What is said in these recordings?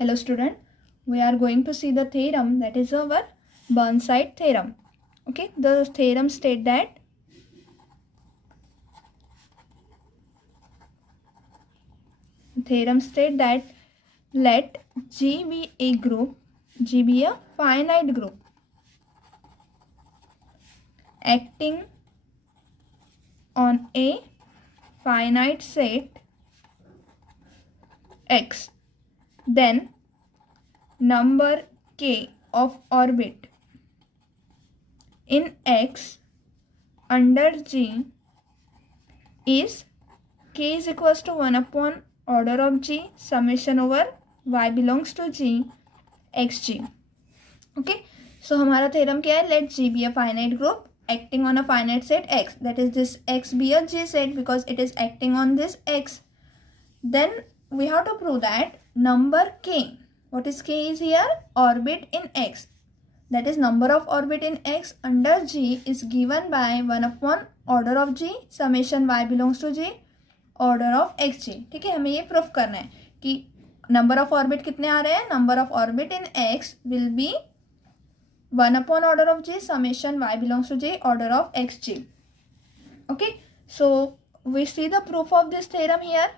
Hello student, we are going to see the theorem, that is our Burnside theorem. Okay, the theorem state that let G be a group, G be a finite group acting on a finite set X, then number k of orbit in X under G is k is equals to 1 upon order of G summation over y belongs to G xg. Okay, so हमारा theorem क्या है? Let G be a finite group acting on a finite set X, that is this X be a G set because it is acting on this X. Then we have to prove that number k, what is k is here? Orbit in X, that is number of orbit in X under G is given by 1 upon order of G summation y belongs to G order of xg. ठीक है, हमें ये proof करना है कि number of orbit कितने आ रहे हैं. Number of orbit in X will B 1 upon order of G summation y belongs to G order of xg. Okay, so we see the proof of this theorem here.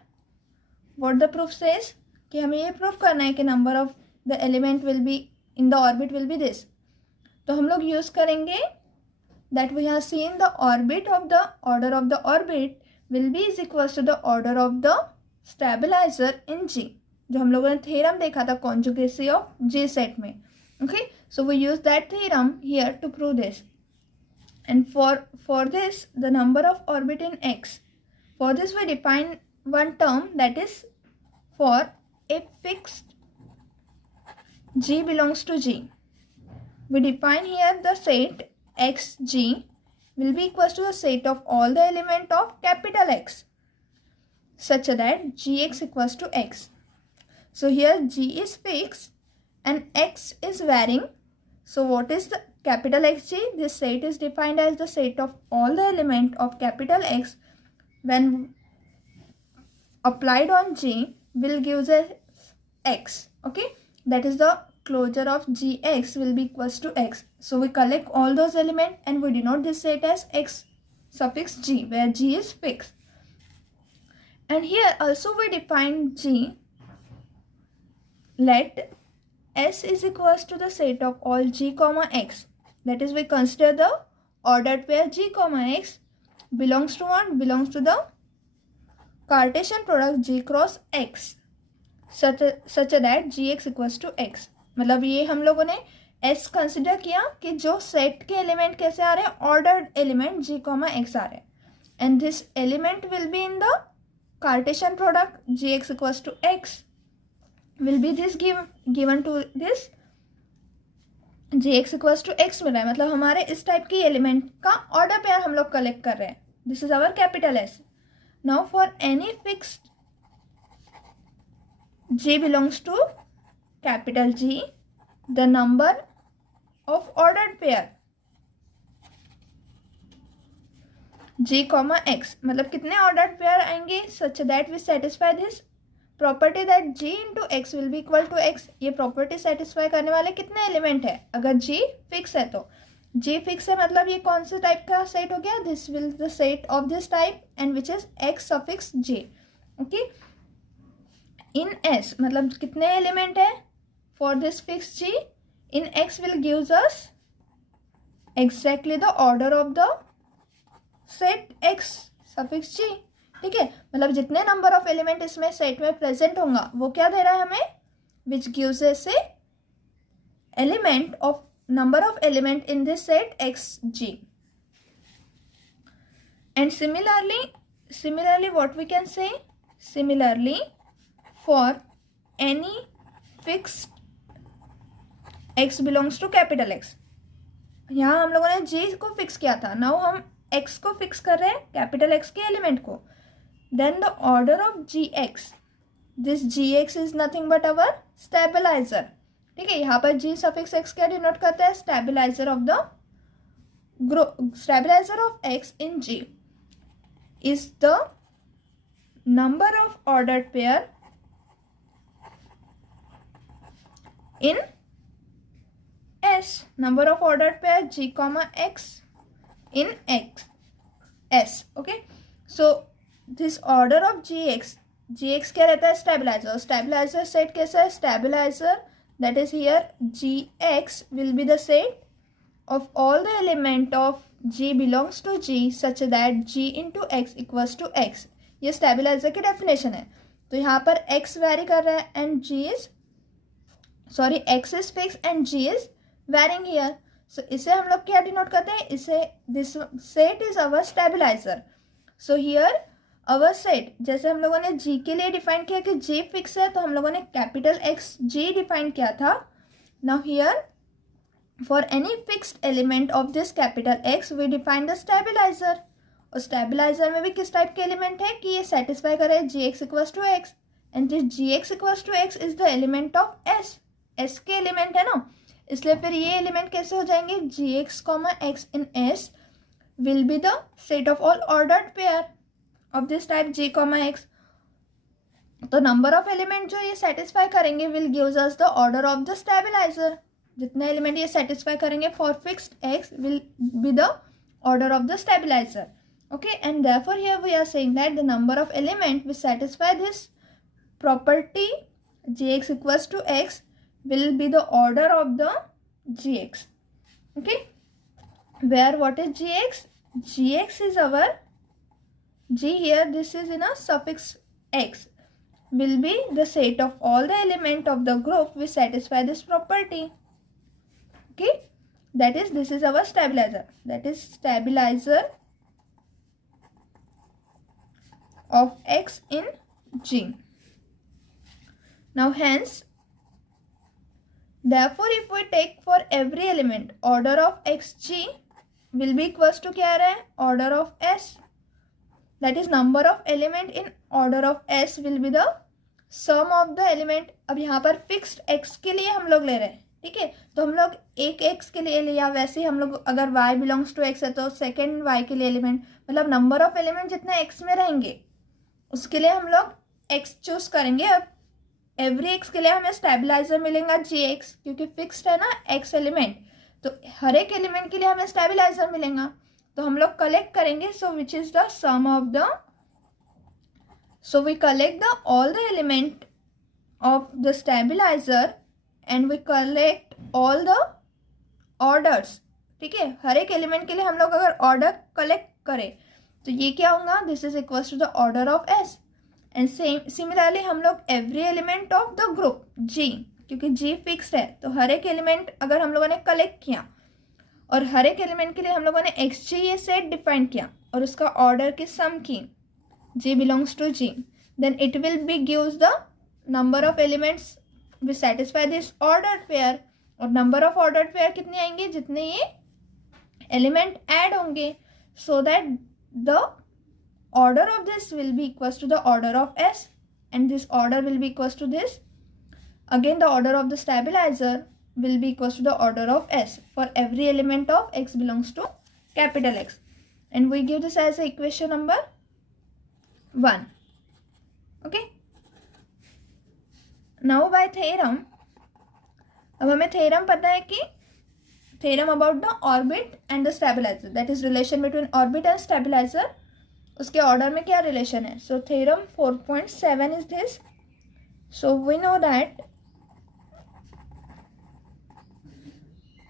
What the proof says कि हमें ये proof करना है कि number of the element will be in the orbit will be this. तो हम लोग use करेंगे that we have seen the orbit of the order of the orbit will be is equals to the order of the stabilizer in G, जो हम लोगों ने theorem देखा था conjugacy of G set में. Okay, so we use that theorem here to prove this. And for this the number of orbit in X, for this we define one term, that is for a fixed G belongs to G, we define here the set xg will be equals to the set of all the element of capital X such that gx equals to x. So here g is fixed and x is varying. So what is the capital Xg? This set is defined as the set of all the element of capital X when applied on G will give us x. Okay, that is the closure of gx will be equals to x. So we collect all those elements and we denote this set as x suffix g, where g is fixed. And here also we define g, let S is equals to the set of all g comma x, that is we consider the ordered pair g comma x belongs to what? Belongs to the Cartesian product g cross x such that gx equals to x. मतलब ये हम लोगों ने S consider किया कि जो set के element कैसे आ रहे हैं? Ordered element g comma x आ रहे हैं, and this element will be in the Cartesian product gx equals to x will be this given to this gx equals to x मिल रहा है. मतलब हमारे इस टाइप की एलिमेंट का ऑर्डर पेयर हम लोग कलेक्ट कर रहे हैं. This is our capital S. Now for any fixed g belongs to capital G, the number of ordered pair g comma x, मतलब कितने ordered pair आएंगे such that we satisfy this property that g into x will be equal to x. ये property satisfy करने वाले कितने element है? अगर g fix है तो g फिक्स है मतलब ये कौन से टाइप का सेट हो गया? This will the set of this type and which is x suffix j. Okay, in S मतलब कितने एलिमेंट है? For this fixed G in X will gives us exactly the order of the set X suffix G. ठीक है, मतलब जितने number of element इसमें set में present होगा वो क्या दे रहा है हमें? Which gives us a element of number of element in this set Xg. And similarly what we can say? Similarly for any fixed x belongs to capital X, यहाँ हम लोगों ने g को फिक्स किया था, नाउ हम x को fix कर रहे हैं कैपिटल X के एलिमेंट को. Then the order of gx, this gx is nothing but our stabiliser. ठीक है, यहाँ पर g सफिक्स x क्या डिनोट करता है? Stabiliser of the stabiliser of x in g is the number of ordered pair in S. Number of ordered pair G comma X in X S. Okay. So this order of Gx क्या रहता है? Stabiliser. Stabiliser set कैसा है? Stabiliser that is here Gx will be the set of all the element of G belongs to G such that G into X equals to X. ये stabiliser की definition है. तो यहाँ पर X very कर रहा है and X is fixed and G is varying here. So इसे हम लोग क्या डिनोट करते हैं? इसे this set is our stabilizer. So here our set, जैसे हम लोगों ने G के लिए डिफाइन किया कि G फिक्स है, तो हम लोगों ने कैपिटल X G डिफाइन किया था. Now here for any fixed element of this capital X we define the stabilizer. और स्टेबलाइजर में भी किस टाइप के एलिमेंट है कि ये सेटिस्फाई करे Gx equals to X and this Gx equals to X is the element of S. S के एलिमेंट है ना, इसलिए फिर ये एलिमेंट कैसे हो जाएंगे? Gx comma x in S will be the set of all ordered pair of this type G comma X. तो नंबर ऑफ एलिमेंट जो ये सेटिस्फाई करेंगे will gives us the order of the stabilizer. जितने element ये satisfy करेंगे for fixed X will be the order of the stabilizer. Okay, and therefore here we are saying that the number of element which satisfy this property Gx equals to X will be the order of the Gx. Okay, where what is Gx? Gx is our G here, this is in a suffix X, will be the set of all the element of the group which satisfy this property. Okay, that is, this is our stabilizer, that is stabilizer of X in G. Now hence, therefore if we take for every element order of Xg will be equals to क्या आ रहा है? Order of S. That is number of element in order of S will be the sum of the element. अब यहाँ पर fixed X के लिए हम लोग ले रहे हैं, ठीक है? तो हम लोग एक X के लिए लिया, वैसे ही हम लोग अगर Y belongs to X है तो सेकेंड Y के लिए एलिमेंट, मतलब नंबर ऑफ एलिमेंट जितने X में रहेंगे उसके लिए हम लोग X चूज करेंगे. अब एवरी X के लिए हमें स्टेबलाइजर मिलेगा Gx, क्योंकि फिक्स्ड है ना X एलिमेंट, तो हर एक एलिमेंट के लिए हमें स्टेबलाइजर मिलेगा. तो हम लोग कलेक्ट करेंगे. So which is the sum of the, so we collect the all the element of the stabiliser and we collect all the orders. ठीक है, हर एक एलिमेंट के लिए हम लोग अगर ऑर्डर कलेक्ट करें तो ये क्या होगा? This is equals to the order of S. And same similarly हम लोग every element of the group G, क्योंकि जी फिक्स्ड है तो हर एक एलिमेंट अगर हम लोगों ने कलेक्ट किया और हर एक एलिमेंट के लिए हम लोगों ने एक्स जी ये सेट डिफाइन किया और उसका ऑर्डर की सम की G belongs to G, then it will be gives the number of elements which satisfy this ordered pair. और नंबर ऑफ ऑर्डर्ड पेयर कितने आएंगे? जितने ये एलिमेंट ऐड होंगे, so that the order of this will be equals to the order of S, and this order will be equals to this. Again the order of the stabilizer will be equals to the order of S for every element of X belongs to capital X, and we give this as a equation number 1. Okay, now by theorem, अब हमें theorem पता है कि theorem about the orbit and the stabilizer, that is relation between orbit and stabilizer, उसके order में क्या relation है? सो theorem 4.7 is this. So we know that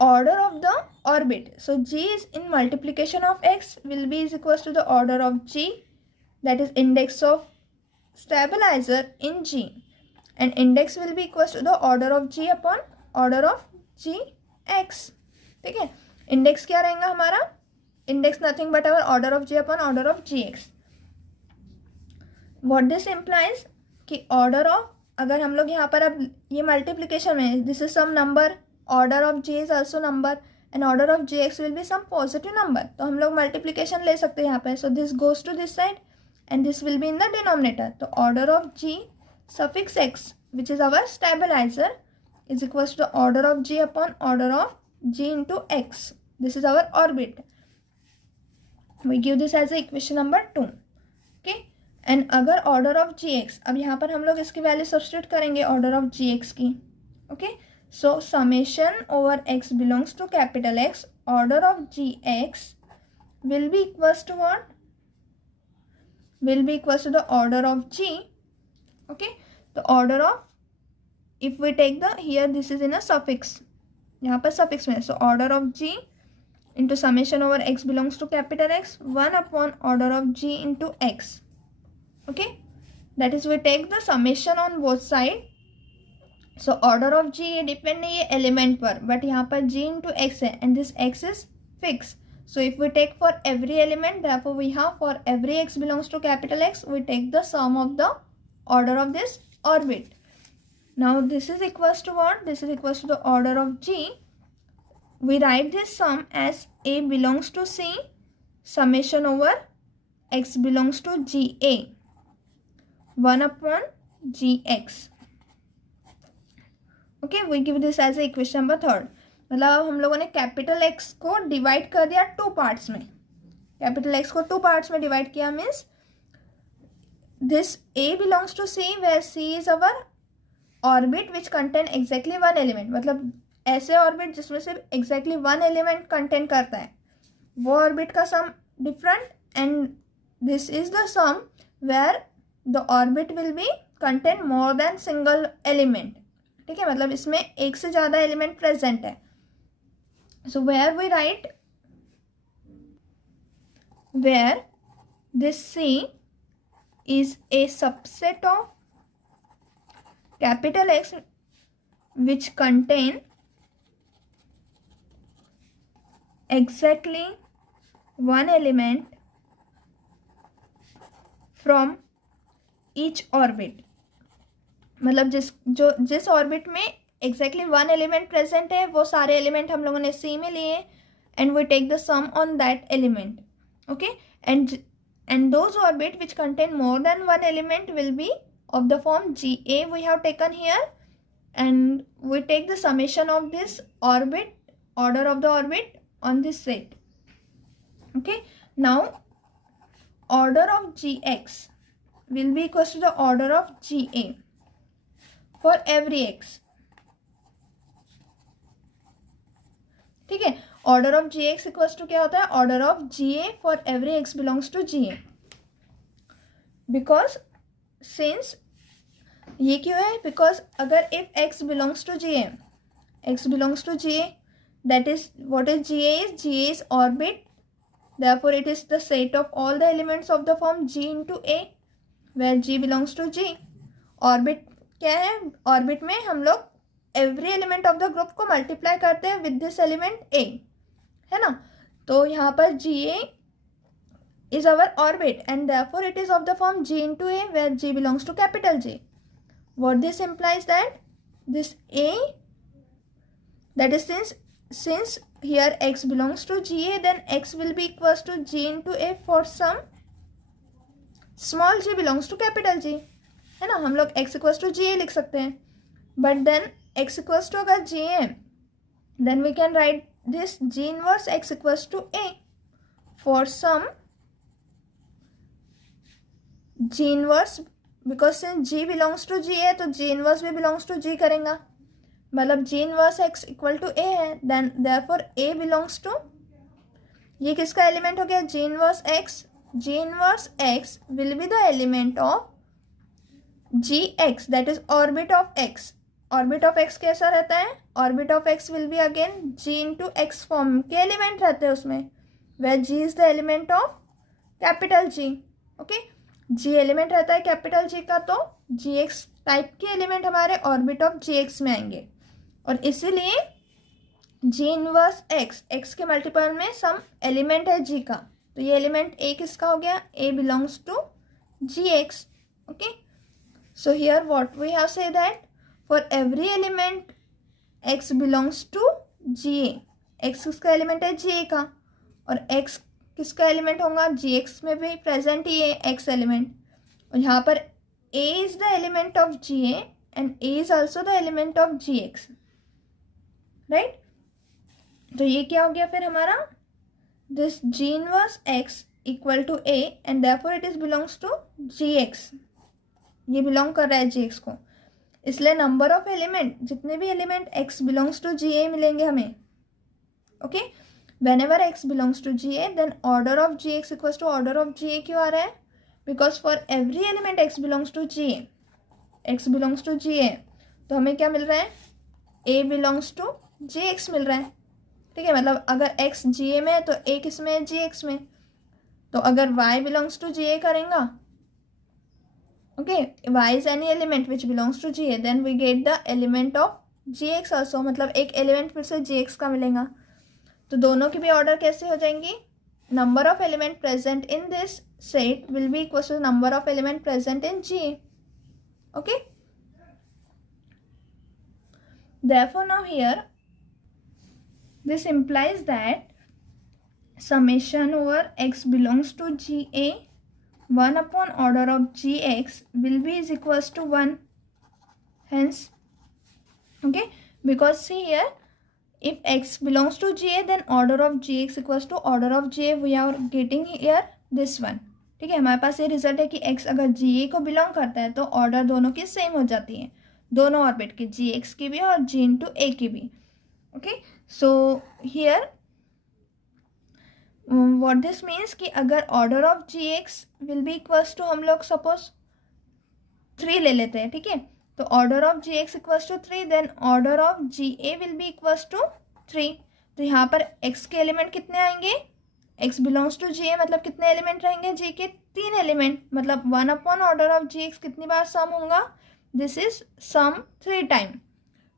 order of the orbit, so G is in multiplication of X will be is equals to the order of G, that is index of stabilizer in G, and index will be equals to the order of G upon order of Gx. ठीक है, index क्या रहेगा हमारा? Index nothing but our order of G upon order of ji X. What this implies कि order of, अगर हम लोग यहाँ पर अब ये मल्टीप्लीकेशन में this is some number, order of G is also number and order of ji X will be some positive number, तो हम लोग मल्टीप्लीकेशन ले सकते हैं यहाँ पे. So this goes to this side and this will be in the denominator. तो order of G suffix x which is our stabiliser is equals to the order of G upon order of G into X. This is our orbit. We give this as a equation number 2. Okay, and अगर order of Gx, अब यहाँ पर हम लोग इसकी value substitute करेंगे order of Gx की. Okay, So summation over x belongs to capital X, order of gx will be equals to what? Will be equals to the order of g. Okay, the order of, if we take the, here this is in a suffix, यहाँ पर suffix में, so order of g into summation over x belongs to capital X 1 upon order of g into x. Okay, that is we take the summation on both side. So order of g ये depend नहीं है element पर, but यहाँ पर g into x है and this x is fixed. So if we take for every element, therefore we have for every x belongs to capital X, we take the sum of the order of this orbit. Now this is equals to what? This is equals to the order of g. We write this sum as a belongs to c summation over x belongs to ga 1 upon gx. Okay, we give this as a equation number 3. मतलब हम लोगों ने capital x को divide कर दिया 2 parts में. Capital x को 2 parts में डिवाइड किया means this A belongs to C where C is our orbit which contain exactly 1 element. मतलब ऐसे ऑर्बिट जिसमें सिर्फ एग्जैक्टली 1 एलिमेंट कंटेन करता है, वो ऑर्बिट का sum different, and this is the sum where the orbit will be contain more than single element. ठीक है, मतलब इसमें एक से ज़्यादा एलिमेंट प्रेजेंट है. So where we write where this C is a subset of capital X which contain exactly 1 element from each orbit. मतलब जिस ऑर्बिट में एग्जैक्टली 1 एलिमेंट प्रेजेंट है, वो सारे एलिमेंट हम लोगों ने सी में लिए, and we take the sum on that element. Okay, and those orbit which contain more than 1 element will be of the form G A we have taken here, and we take the summation of this orbit, order of the orbit on this set. Okay, now order of ji X will be equal to the order of ji A for every x. ठीक है, order of ji X equals to क्या होता है? Order of ji A for every X belongs to ji A. Because since ये क्यों है? Because अगर if X belongs to ji A, X belongs to ji A, that is what is G A is? G A is orbit, therefore it is the set of all the elements of the form g into a where g belongs to g. Orbit क्या है? Orbit में हम लोग every element of the group को multiply करते हैं with this element ए, है ना. तो यहाँ पर G A is our orbit and therefore it is of the form G into A where G belongs to capital G. What this implies that this A, that is since here x belongs to ga, then x will be equals to g into a for some small g belongs to capital G, है ना. हम लोग x equals to ga लिख सकते हैं, but then x equals to अगर g है, then we can write this g inverse x equals to a for some g inverse, because since g belongs to g है तो g inverse भी belongs to g करेंगा. मतलब g inverse x equal to a है, then therefore a belongs to, ये किसका element हो गया? G inverse x. G inverse x will be the element of ji x, that is orbit of x. Orbit of x कैसा रहता है? Orbit of x will be again g into x form के element रहते हैं उसमें, where g is the element of capital G. Okay, ji element रहता है capital G का, तो जी एक्स टाइप के एलिमेंट हमारे ऑर्बिट ऑफ जी एक्स में आएंगे. और इसीलिए जी इनवर्स एक्स, एक्स के मल्टीपल में सम एलिमेंट है जी का, तो ये एलिमेंट ए किसका हो गया? A belongs to g x. Okay, so here what we have say that for every element x belongs to ji A. X किसका एलिमेंट है? जी ए का, और एक्स किसका एलिमेंट होगा? जी एक्स में भी प्रेजेंट ही है एक्स एलिमेंट, और यहाँ पर a is the element of ji a and a is also the element of ji x, right. तो ये क्या हो गया फिर हमारा? This g inverse x equal to a and therefore it is belongs to g x. ये belong कर रहा है जी एक्स को. इसलिए नंबर ऑफ एलिमेंट, जितने भी एलिमेंट x बिलोंग्स टू जी ए मिलेंगे हमें, okay, whenever x belongs to GA then order of GX equals to order of GA क्यों आ रहा है? Because for every element x belongs to GA, x belongs to GA, तो हमें क्या मिल रहा है? A belongs to GX मिल रहा है, ठीक है। मतलब अगर x GA में है तो A किस में है? GX में। तो अगर y belongs to GA करेंगा, okay, y is any element which belongs to GA, then we get the element of GX also, मतलब एक एलिमेंट फिर से GX का मिलेगा। तो दोनों की भी ऑर्डर कैसे हो जाएंगी? Number of element present in this set will be equal to number of element present in G, okay. Therefore now here this implies that summation over x belongs to GA 1 upon order of GX will be is equals to 1, hence, okay, because see here, if x belongs to GA then order of GX equals to order of GA, we are getting here this one, ठीक है। हमारे पास ये result है कि x अगर GA को belong करता है तो ऑर्डर दोनों की सेम हो जाती है, दोनों ऑर्बिट की, GX की भी और G इंटू A की भी, okay. So here what this means कि अगर order of GX will be equals to, हम लोग सपोज 3 ले लेते हैं, ठीक है। तो order of GX equals to 3, then order of GA will be equals to 3। तो यहाँ पर x के एलिमेंट कितने आएंगे? x बिलोंग्स टू GA मतलब कितने एलिमेंट रहेंगे? G के 3 एलिमेंट, मतलब 1 अपॉन ऑर्डर ऑफ GX कितनी बार सम होगा? दिस इज सम 3 टाइम,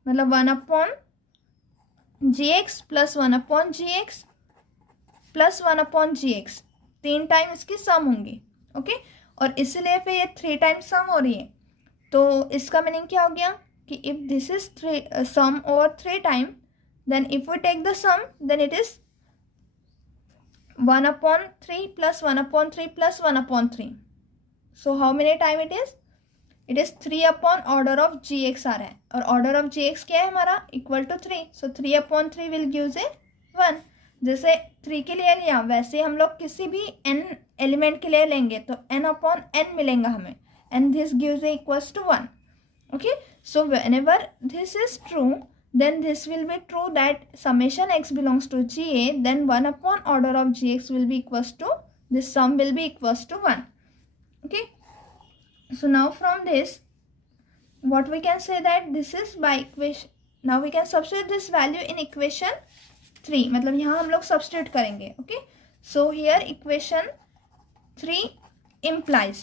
मतलब 1 upon GX plus 1 upon GX plus 1 upon GX, 3 time इसकी सम होंगी, ओके। और इसलिए फिर ये 3 टाइम सम हो रही है, तो इसका मीनिंग क्या हो गया कि if this is sum over 3 time, then if we take the sum then it is 1 upon 3 plus 1 upon 3 plus 1 upon 3. So how many time it is? It is 3 upon order of GX आ रहा है, और order of GX क्या है हमारा? Equal to 3. So 3 upon 3 will gives a 1. जैसे 3 के लिए लिया वैसे हम लोग किसी भी n एलिमेंट के लिए लेंगे तो n upon n मिलेगा हमें, and this gives a equals to 1. Okay, so whenever this is true, then this will be true that summation x belongs to GA, then 1 upon order of GX will be equals to, this sum will be equals to 1. Okay, so now from this what we can say that this is by equation, now we can substitute this value in equation 3, मतलब यहाँ हम लोग substitute करेंगे, okay। So here equation 3 implies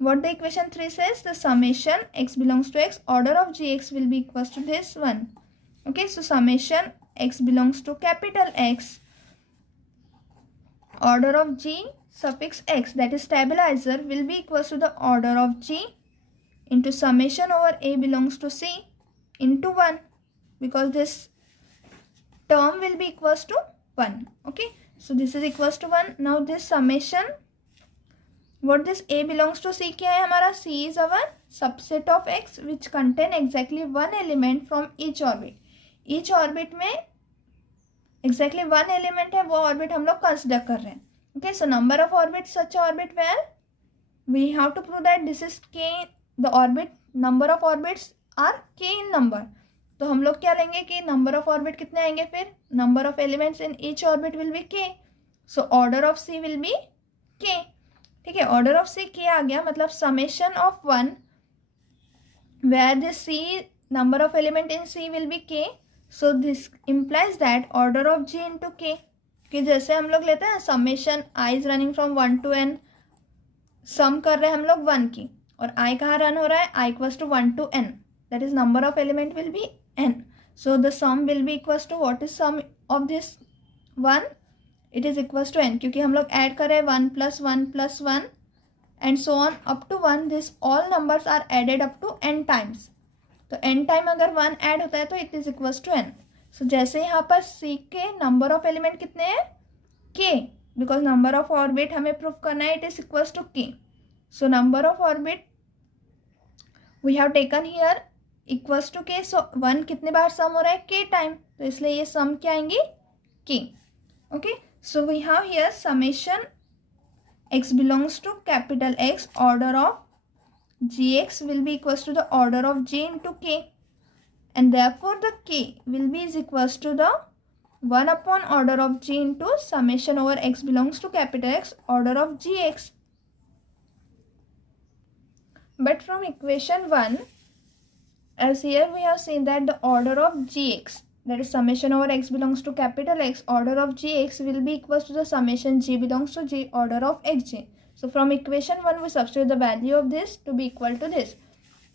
what the equation 3 says, the summation x belongs to x, order of GX will be equals to this one, okay। So summation x belongs to capital X, order of G suffix x, that is stabilizer, will be equals to the order of G into summation over A belongs to C into 1, because this term will be equals to 1, okay। So this is equals to 1. Now this summation, what this A belongs to C क्या है हमारा? C is our subset of X which contain exactly one element from each orbit. Each orbit में exactly one element है, वो orbit हम लोग consider कर रहे हैं, okay। So number of orbits such orbit where we have to prove that this is K, the orbit number of orbits are K in number. तो हम लोग क्या लेंगे कि number of orbit कितने आएंगे? फिर number of elements in each orbit will be K, so order of C will be K, ठीक है। ऑर्डर ऑफ सी क्या आ गया? मतलब summation of 1 where this c number of element in c will be k, so this implies that order of g into k, कि जैसे हम लोग लेते हैं summation i is running from 1 to n, sum कर रहे हैं हम लोग 1 की, और आई कहाँ रन हो रहा है? I equals to 1 to n, that is number of element will be n, so the sum will be equals to what is sum of this 1? It is equals to n, क्योंकि हम लोग add कर रहे हैं 1 + 1 + 1 and so on up to 1, this all numbers are added up to n times. तो n time अगर 1 add होता है तो it is equals to n। So जैसे यहाँ पर C के नंबर ऑफ एलिमेंट कितने हैं? k, because number of orbit हमें प्रूव करना है, it is equals to k। So number of orbit we have taken here equals to k, so 1 कितने बार सम हो रहा है? k टाइम, तो इसलिए ये सम क्या आएंगी? k, okay. So we have here summation x belongs to capital X, order of gx will be equals to the order of g into k, and therefore the k will be is equals to the 1 upon order of g into summation over x belongs to capital X order of gx. But from equation 1, as here we have seen that the order of gx, that is summation over x belongs to capital X order of gx, will be equals to the summation g belongs to g order of xj. So from equation 1 we substitute the value of this to be equal to this.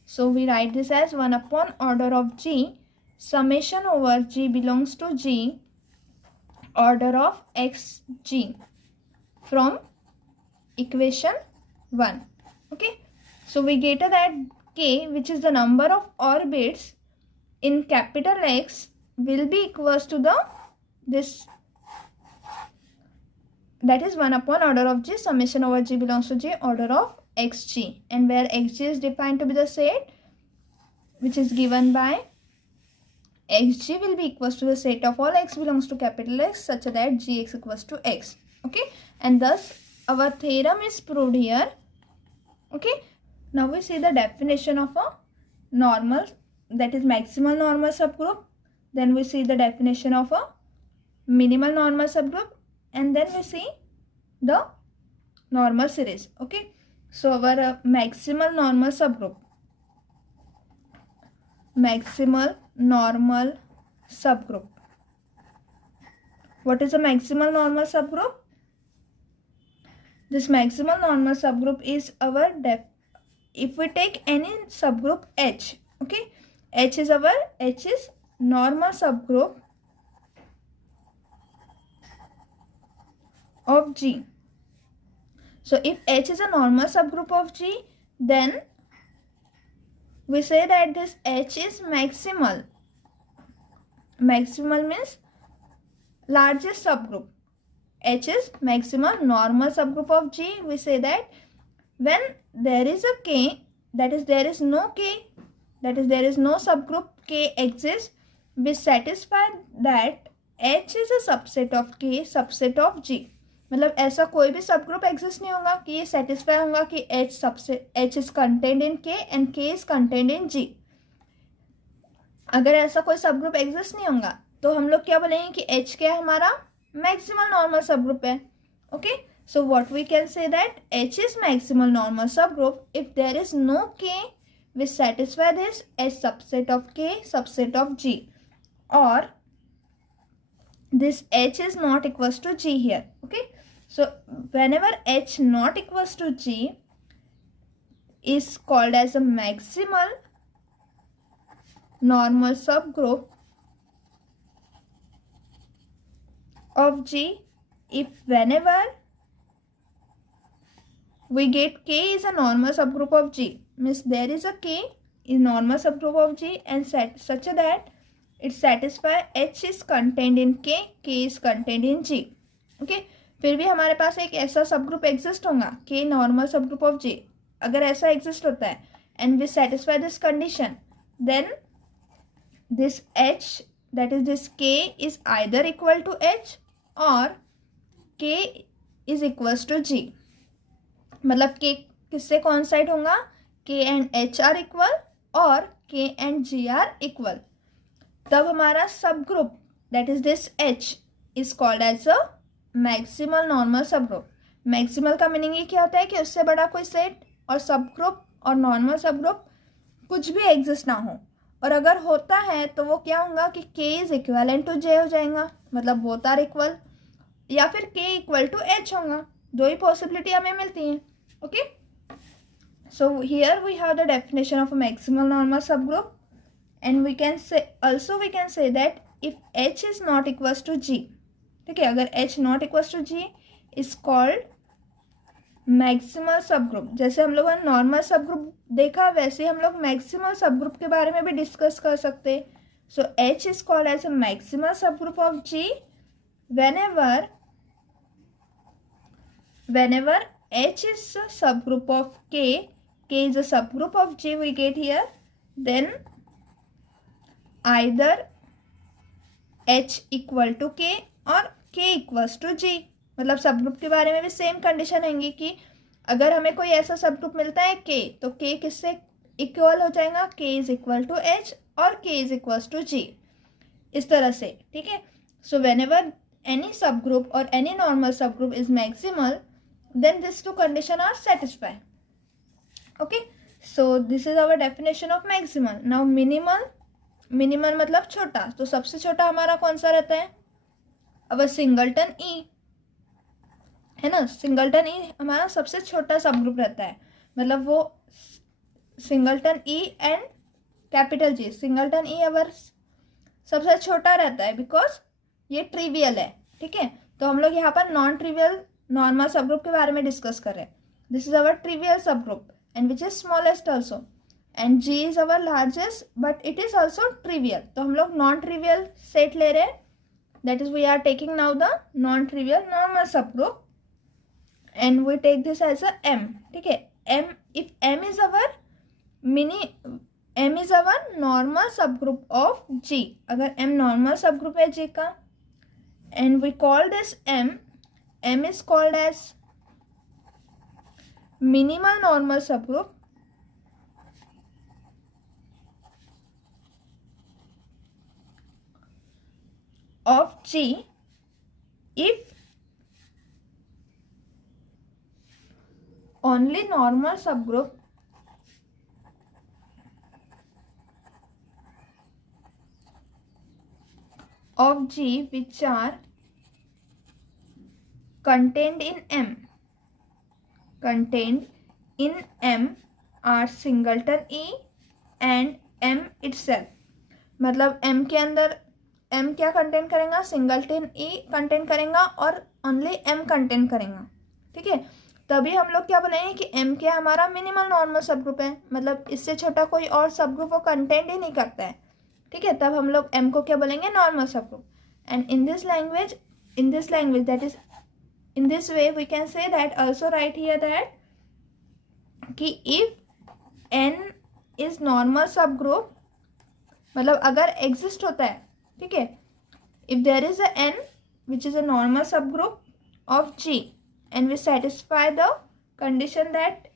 So we write this as 1 upon order of g summation over g belongs to g order of xg from equation 1. Okay, so we get that k, which is the number of orbits in capital X, will be equals to the this, that is 1 upon order of g summation over g belongs to g order of xg, and where xg is defined to be the set which is given by xg will be equals to the set of all x belongs to capital X such that gx equals to x. Okay, and thus our theorem is proved here. Okay, now we see the definition of a normal, that is maximal normal subgroup. Then we see the definition of a minimal normal subgroup, and then we see the normal series. Okay, so our maximal normal subgroup, maximal normal subgroup. What is a maximal normal subgroup? This maximal normal subgroup is our if we take any subgroup H, okay, H is normal subgroup of G. So if H is a normal subgroup of G, then we say that this H is maximal. Maximal means largest subgroup. H is maximal normal subgroup of G. We say that when there is a K, that is there is no K, that is there is no subgroup K exists, we satisfy that H is a subset of K, subset of G. मतलब ऐसा कोई भी सब group exist नहीं होगा कि ये satisfy होगा कि H is contained in K and K is contained in G. अगर ऐसा कोई सब ग्रुप एग्जिस्ट नहीं होगा तो हम लोग क्या बोलेंगे कि H क्या हमारा मैक्सिमल नॉर्मल सब ग्रुप है. Okay, so what we can say that H is maximal normal सब group if there is no K, we satisfy this as subset of K, subset of G, or this H is not equals to G here. Okay, so whenever H not equals to G is called as a maximal normal subgroup of G. If whenever we get K is a normal subgroup of G, means there is a K is normal subgroup of G and such that it satisfy H is contained in K, K is contained in G. Okay, फिर भी हमारे पास एक ऐसा subgroup exist होगा K normal subgroup of G. अगर ऐसा exist होता है and we satisfy this condition, then this H, that is this K is either equal to H or K is equals to G. मतलब K किससे coincide होगा? K and H are equal और K and G are equal. तब हमारा subgroup that is this H is called as a maximal normal सब group. Maximal का meaning ये क्या होता है कि उससे बड़ा कोई सेट और सब ग्रुप और नॉर्मल सब ग्रुप कुछ भी एग्जिस्ट ना हो, और अगर होता है तो वो क्या होगा कि K is equivalent to J हो जाएगा, मतलब बोथ आर इक्वल, या फिर K इक्वल टू H होगा. दो ही पॉसिबिलिटी हमें मिलती हैं. Okay, so here we have the definition of a maximal normal subgroup, and we can say also we can say that if H is not equals to G, ठीक है, अगर H not equals to G is called maximal subgroup. जैसे हम लोगों ने normal subgroup देखा वैसे हम लोग मैक्सिमल सबग्रुप के बारे में भी डिस्कस कर सकते हैं. सो H is called as a maximal subgroup of G whenever H is a subgroup of K, K is a subgroup of G we get here, then either H equal to K or K equals to G. मतलब subgroup के बारे में भी same condition होंगी कि अगर हमें कोई ऐसा सब ग्रुप मिलता है K, तो K किससे इक्वल हो जाएगा? K is equal to H और K is equal to G, इस तरह से, ठीक है। So whenever any subgroup और एनी नॉर्मल सब group is maximal, then this two condition are satisfy. Okay, so this is our definition of maximal. Now minimal, minimal मतलब छोटा, तो सबसे छोटा हमारा कौन सा रहता है? अब सिंगलटन ई, है ना, सिंगलटन ई हमारा सबसे छोटा सब ग्रुप रहता है, मतलब वो singleton e and capital G, singleton e our सबसे छोटा रहता है बिकॉज ये ट्रिवियल है, ठीक है। तो हम लोग यहाँ पर नॉन ट्रिवियल नॉर्मल सब ग्रुप के बारे में डिस्कस कर रहे हैं. This is our trivial sub group and which is smallest also, and g is our largest but it is also trivial. तो हम लोग नॉन ट्रिवियल सेट ले रहे हैं, that is we are taking now the non trivial normal सब group and we take this as a M, ठीक है. M, if M is our M is our normal subgroup of G. अगर M normal subgroup है G का, and we call this M is called as minimal normal subgroup of G if only normal subgroup of G which are contained in M are singleton E and M itself. मतलब M के अंदर M क्या contain करेगा? Singleton E contain करेगा और only M contain करेगा, ठीक है. तभी हम लोग क्या बोलेंगे कि M क्या हमारा मिनिमल नॉर्मल सब ग्रुप है, मतलब इससे छोटा कोई और सब ग्रुप वो कंटेंट ही नहीं करता है, ठीक है. तब हम लोग M को क्या बोलेंगे? नॉर्मल सब group. And in this language that is in this way we can say that, also write here that कि if n is normal subgroup, मतलब अगर exist होता है, ठीक है, if there is a n which is a normal subgroup of G and we satisfy the condition that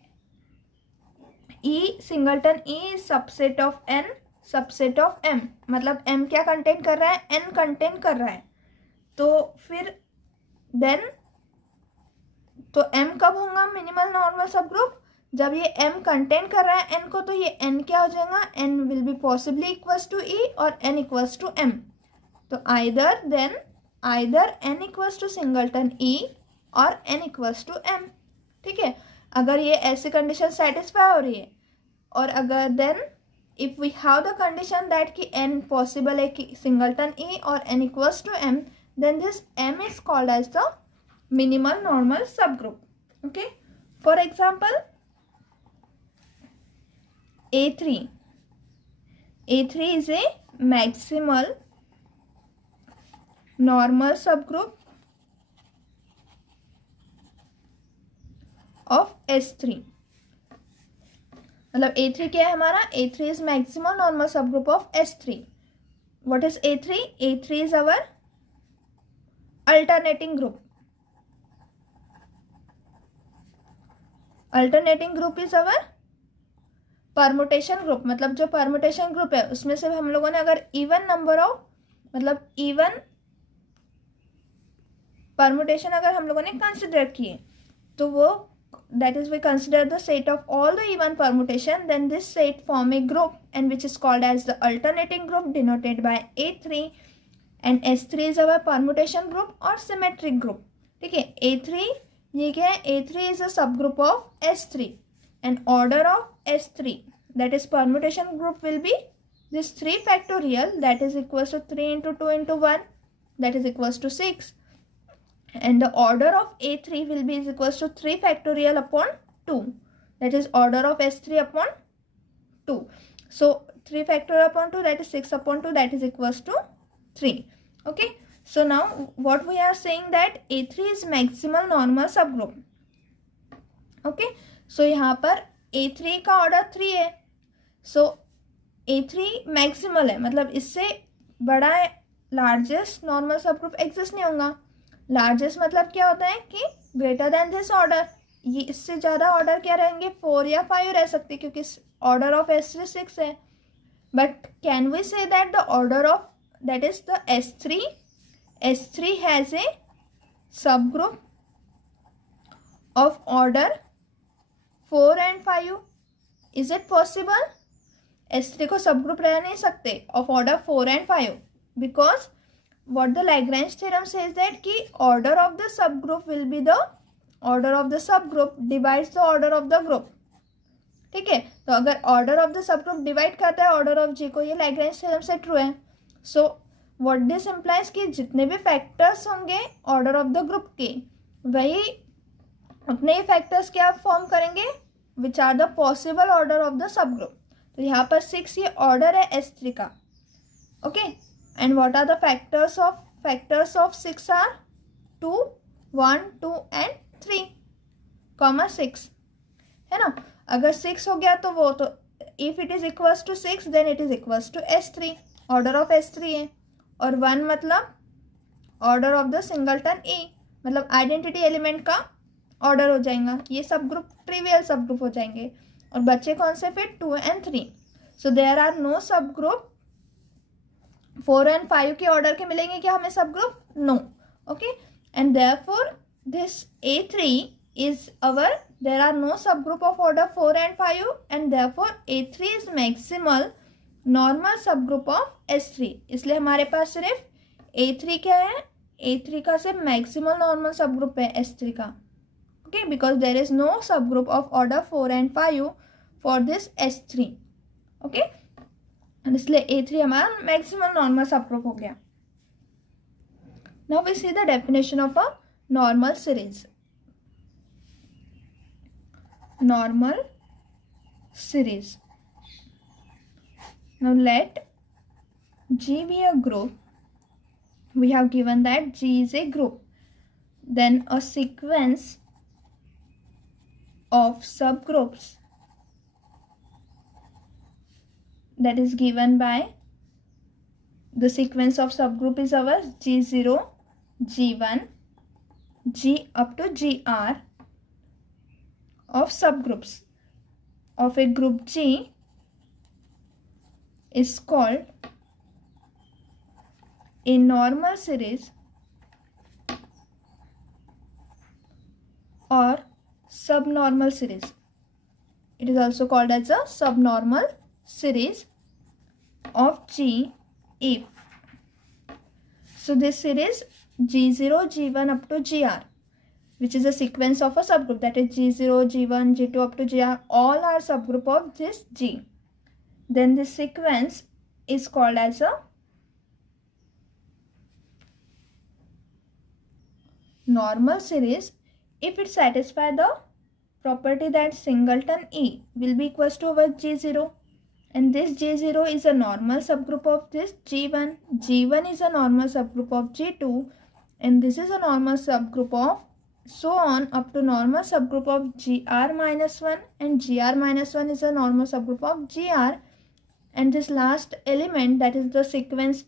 E singleton E is subset of n subset of M, मतलब M क्या contain कर रहा है? n contain कर रहा है. तो फिर देन तो M कब होगा मिनिमल नॉर्मल सब ग्रुप? जब ये M कंटेन कर रहा है N को, तो ये N क्या हो जाएगा? N will be possibly equals to E और N इक्वल्स टू M. तो either N equals to singleton E और N इक्वल्स टू M, ठीक है. अगर ये ऐसी कंडीशन सेटिस्फाई हो रही है, और अगर then if we have the condition that कि N पॉसिबल है कि सिंगलटन E और N equals to M, then this M is called as the minimal normal subgroup. Okay, for example A3 is a maximal normal subgroup of S3. मतलब A3 क्या है हमारा? A3 is maximal normal subgroup of S3. What is A3? A3 is our alternating group. Alternating group is our permutation group. मतलब जो permutation group है उसमें से हम लोगों ने अगर इवन नंबर ऑफ, मतलब इवन परमुटेशन अगर हम लोगों ने कंसिडर किए, तो वो that is we consider the set of all the even permutation, then this set form a group and which is called as the alternating group denoted by A3. And S3 is our permutation group और symmetric group, ठीक है. A3 ये क्या है? A3 is a subgroup of S3 and order of S3, that is permutation group will be this 3 factorial, that is equals to 3 into 2 into 1, that is equals to 6, and the order of A3 will be is equals to 3 factorial upon 2, that is order of S3 upon 2. So 3 factorial upon 2, that is 6 upon 2, that is equals to 3. Okay. So now what we are saying that A3 is maximal normal subgroup. Okay. So यहाँ पर A3 का order 3 है. So A3 maximal है, मतलब इससे बड़ा largest normal subgroup exist नहीं होगा. लार्जेस्ट मतलब क्या होता है कि ग्रेटर देन दिस ऑर्डर. ये इससे ज़्यादा ऑर्डर क्या रहेंगे, 4 या 5 रह सकते, क्योंकि ऑर्डर ऑफ S3 6 है. But can we say that the order of that is the S3 has a subgroup of order 4 and 5? Is it possible? S3 को सब ग्रुप रह नहीं सकते of order 4 and 5 because what the Lagrange theorem says that कि order of the subgroup will be the order of the subgroup divides the order of the group. ठीक है, तो अगर order of the subgroup divide करता है order of G को, ये Lagrange theorem से ट्रू है. So what this implies कि जितने भी फैक्टर्स होंगे order of the group के, वही अपने ही फैक्टर्स क्या फॉर्म करेंगे, which are the possible order of the subgroup. तो यहाँ पर 6 ये ऑर्डर है S3 का. Okay, and what are the factors of 6 are 2 1 2 and 3 comma 6 है ना. अगर 6 हो गया तो वो तो if it is equals to 6 then it is equals to S3, order of S3 है. और 1 मतलब order of the singleton E, मतलब आइडेंटिटी एलिमेंट का ऑर्डर हो जाएगा. ये सब ग्रुप ट्रिवियल सब ग्रुप हो जाएंगे. और बच्चे कौन से फिर 2 and 3. So there are no सब ग्रुप 4 and 5 के ऑर्डर के मिलेंगे क्या हमें sub group? No. Okay, and therefore this A3 is our, there are no सब group of order 4 and 5 and therefore A3 is maximal normal सब group of S3. इसलिए हमारे पास सिर्फ A3 क्या है, A3 का सिर्फ मैक्सिमल नॉर्मल सब ग्रुप है S3 का. Okay, because there is no subgroup of order 4 and 5 for this S3. Okay, and इसलिए A3 हमारा मैक्सिमम नॉर्मल सबग्रुप हो गया. Now we see the definition of a normal series. Normal series. Now let G be a group. We have given that G is a group. Then a sequence of subgroups that is given by the sequence of subgroup is our G0, G1, G up to GR of subgroups of a group G is called a normal series or subnormal series. It is also called as a subnormal series of G if. So this series G0, G1 up to GR, which is a sequence of a subgroup, that is G0, G1, G2 up to GR, all are subgroup of this G. Then this sequence is called as a normal series if it satisfies the property that singleton E will be equals to our G0, and this G0 is a normal subgroup of this G1, G1 is a normal subgroup of G2, and this is a normal subgroup of so on up to normal subgroup of GR minus 1, and GR minus 1 is a normal subgroup of GR, and this last element, that is the sequence,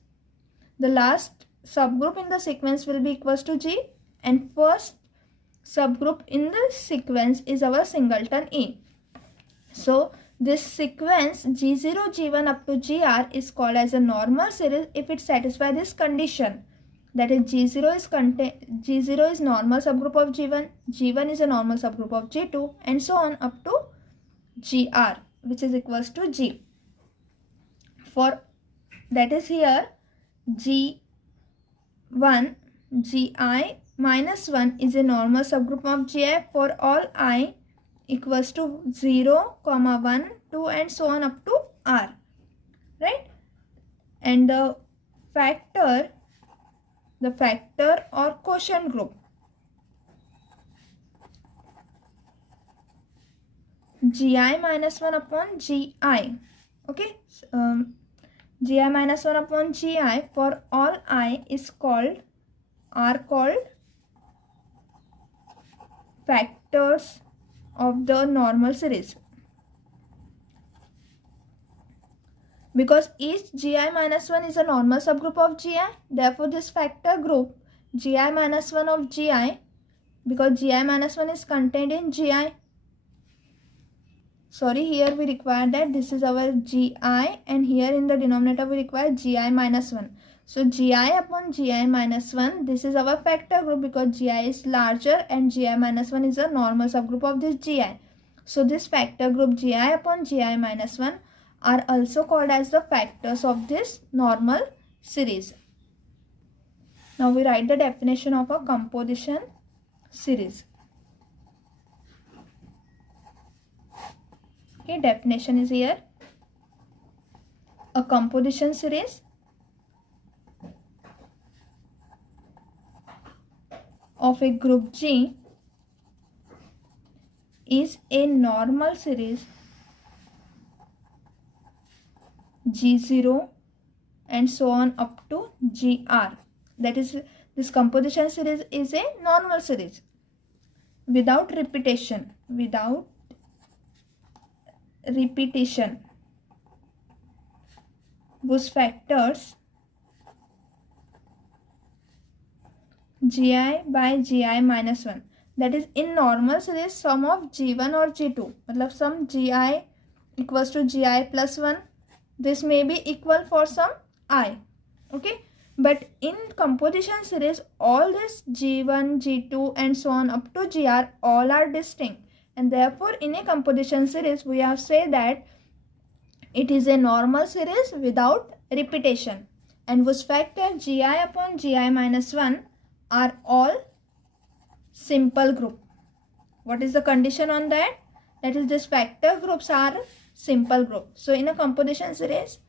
the last subgroup in the sequence will be equals to G, and first subgroup in the sequence is our singleton E. So this sequence G0, G1 up to GR is called as a normal series if it satisfies this condition, that is G0 is normal subgroup of G1, G1 is a normal subgroup of G2, and so on up to GR, which is equals to G. For that is here G1, Gi minus 1 is a normal subgroup of Gi for all I equals to 0, 1, 2 and so on up to R, right? And the factor or quotient group Gi minus 1 upon Gi, okay, Gi minus 1 upon Gi for all I are called factors of the normal series, because each Gi minus 1 is a normal subgroup of Gi, therefore this factor group Gi minus 1 of Gi because gi minus 1 is contained in gi. Sorry, here we require that this is our gi, and here in the denominator we require gi minus 1. So gi upon gi minus 1, this is our factor group because gi is larger and gi minus 1 is a normal subgroup of this gi. So this factor group gi upon gi minus 1 are also called as the factors of this normal series. Now we write the definition of a composition series. Okay, definition is here. A composition series of a group G is a normal series G0 and so on up to GR. That is, this composition series is a normal series without repetition, whose factors gi by gi minus 1. That is, in normal series sum of g1 or g2, मतलब sum gi equals to gi plus 1. This may be equal for some I. Okay, but in composition series all this g1, g2 and so on up to gr all are distinct, and therefore in a composition series we have said that it is a normal series without repetition and whose factor gi upon gi minus 1 are all simple group. What is the condition on that? That is, this factor groups are simple group. So in a composition series,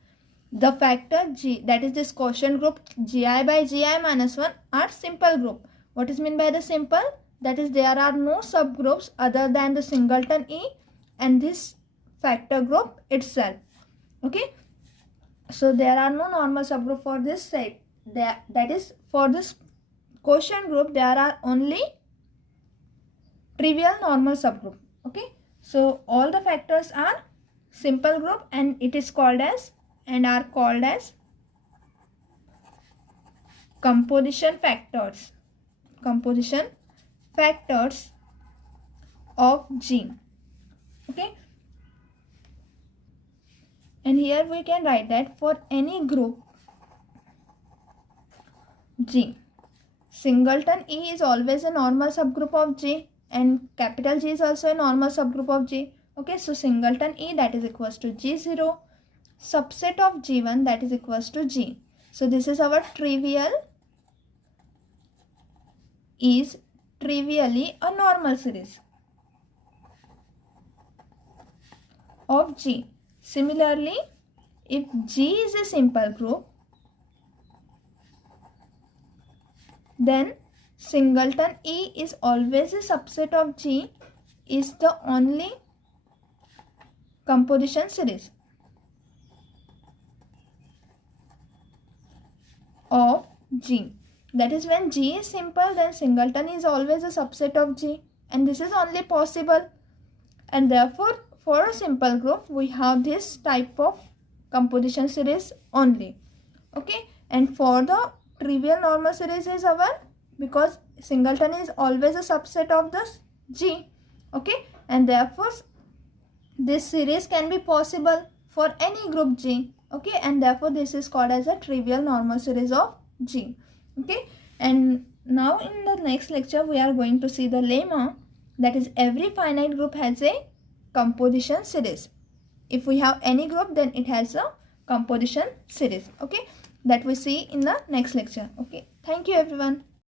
the factor g, that is this quotient group gi by gi minus 1 are simple group. What is meant by the simple? That is, there are no subgroups other than the singleton E and this factor group itself. Okay, so there are no normal subgroup for this set. That is, for this quotient group there are only trivial normal subgroup. Okay, so all the factors are simple group and it is called as and are called as composition factors of G. Okay, and here we can write that for any group G, singleton E is always a normal subgroup of G and capital G is also a normal subgroup of G. Okay, so singleton E, that is equals to G0, subset of G1, that is equals to G. So this is our trivially a normal series of G. Similarly, if G is a simple group, then singleton E is always a subset of G is the only composition series of G. That is, when G is simple, then singleton is always a subset of G, and this is only possible, and therefore for a simple group we have this type of composition series only. Okay, and for the trivial normal series is our, because singleton is always a subset of this G. Okay, and therefore this series can be possible for any group G. Okay, and therefore this is called as a trivial normal series of G. Okay, and now in the next lecture we are going to see the lemma, that is, every finite group has a composition series. If we have any group, then it has a composition series. Okay, that we see in the next lecture. Okay, thank you everyone.